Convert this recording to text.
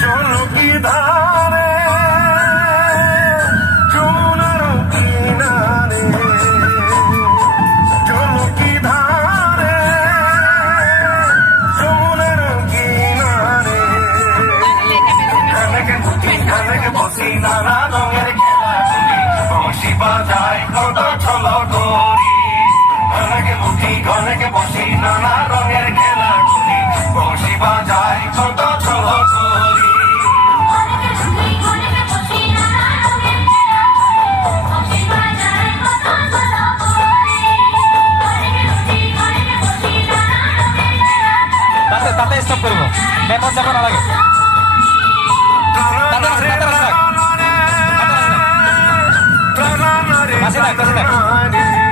চলকি ধারে যমুনার কিনারে, চলকি ধারে যমুনার কিনারে, খানেকে পুঁতি খানেকে বসি নানা রঙের খেলা করি, বংশী বাজায় কত ছলো করি। খানেকে পুঁতি খানেকে বসি নানা রঙের খেলা করি, বংশী বাজায় কত ছলো করি। তাতে স্টপ করবো, মেপন যাবো না লাগে। মাসি থাক।